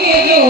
ભલે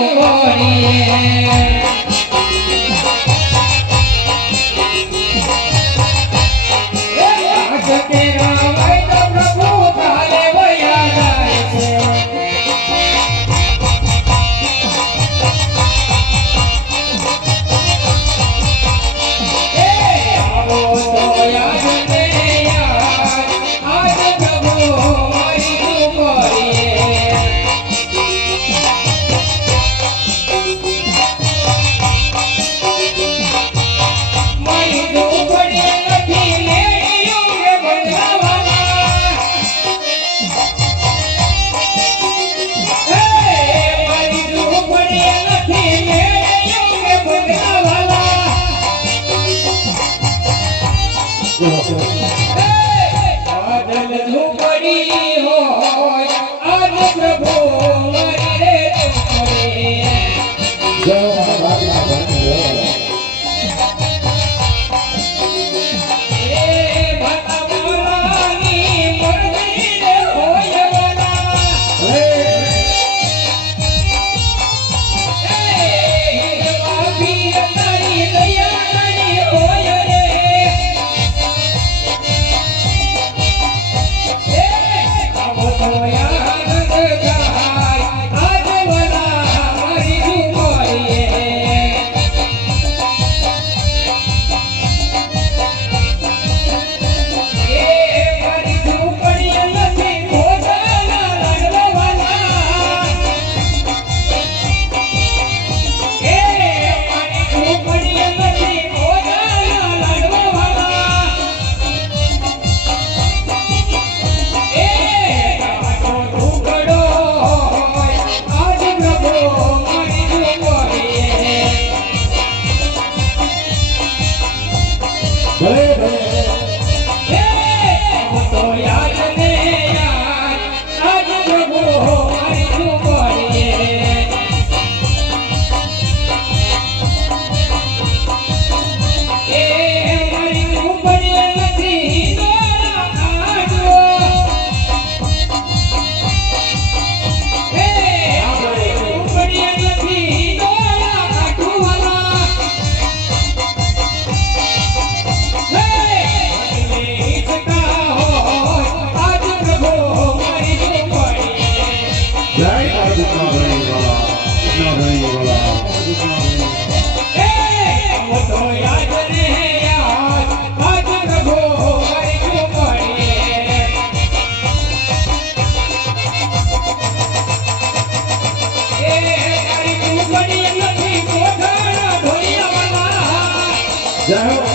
જય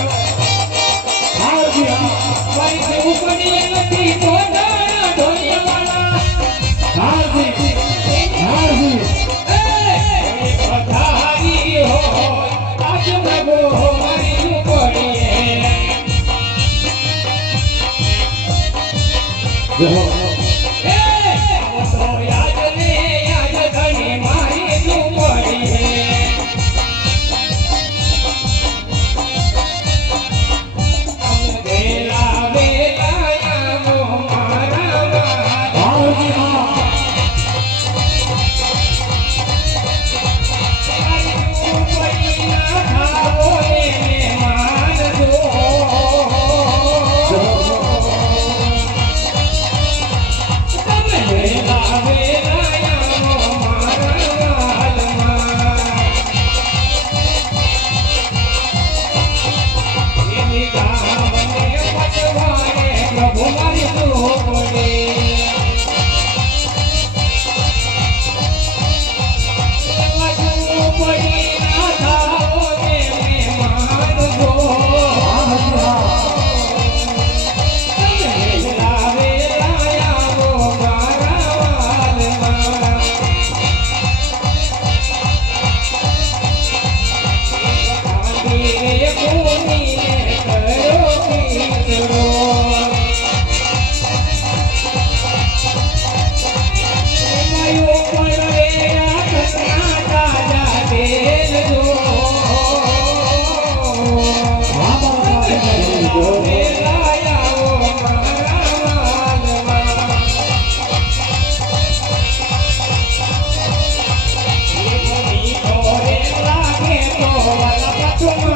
就是